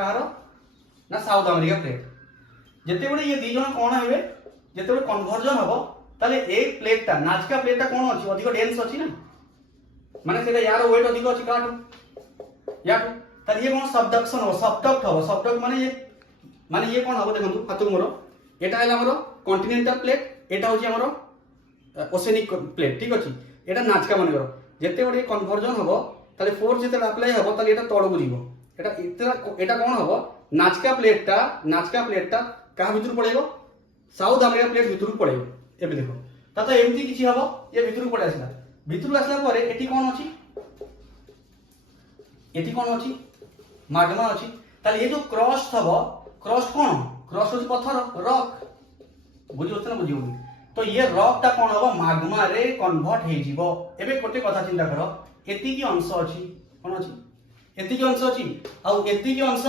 कहार ना south America plate जितेबले ये दी जन कौन हे जितेबले कन्वर्जन हम ताले ए प्लेटा नाजका प्लेटा कौन अच्छी अधिक डेन्स अच्छी ना माने सेटा यार वेट अधिक अच्छी काटू यार ताले ये कौन सबडक्शन हो सबडक्ट माने ये कौन हम देखंतु हातु मोर एटा है हमरो कॉन्टिनेंटल प्लेट एटा होची हमरो ओसेनिक प्लेट ठीक अछि एटा नाजका माने करो जेते बडे कन्वर्जन हबो ताले फोर्स जेते अप्लाई हबो ताले एटा तळगु जीवो एटा कौन हबो नाजका प्लेटटा कहा भितर पड़ेगो साउथ अमेरिका प्लेट भितर पड़ेगो एबे देखो ताता एमती किछि हबो ये भितर पड़े आसला परे एटी कौन अछि माग्मा अछि ताले ये जो क्रस्ट हबो क्रस्ट कौन क्रस्ट होछि पत्थर रॉक बुझि होत ना बुझि होनी तो ये रॉक टा कौन हबो माग्मा रे कन्वर्ट हे जीवो एबे गोटे कथा चिंता करो एती की अंश अछि कोन अछि एती की अंश अछि आ एती की अंश